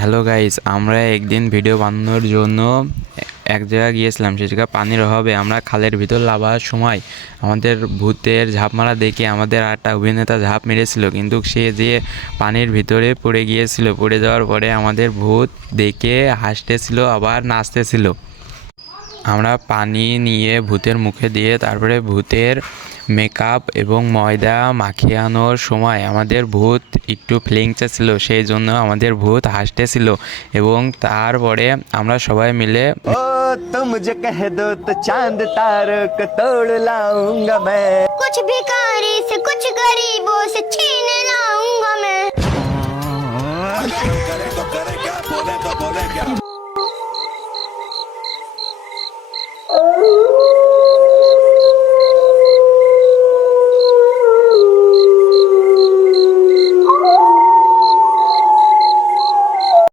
Hello guys, আমরা একদিন video বানানোর জন্য এক জায়গায় গিয়েছিলাম। সে জায়গায় পানির অভাবে আমরা খালের ভিতর লাফার সময় আমাদের ভূতের ঝাঁপ মারা দেখে আমাদের আরেকটা অভিনেতা ঝাঁপ মেরেছিল, কিন্তু সে যে পানির ভিতরে পড়ে গিয়েছিল। পড়ে যাওয়ার পরে আমাদের ভূত দেখে হাসতেছিল আবার নাচতেছিল। আমরা পানি নিয়ে ভূতের মুখে দিয়ে তারপরে ভূতের মেকআপ এবং ময়দা মাখিয়ানোর সময় আমাদের ভূত একটু ফ্লিংসে ছিল, সেই জন্য আমাদের ভূত হাসতেছিল। এবং তারপরে আমরা সবাই মিলে ओ तुम मुझे कह दो तो चांद तारों को तोड़ लाऊंगा मैं। कुछ भिखारी से कुछ गरीबों से छीन लाऊंगा मैं।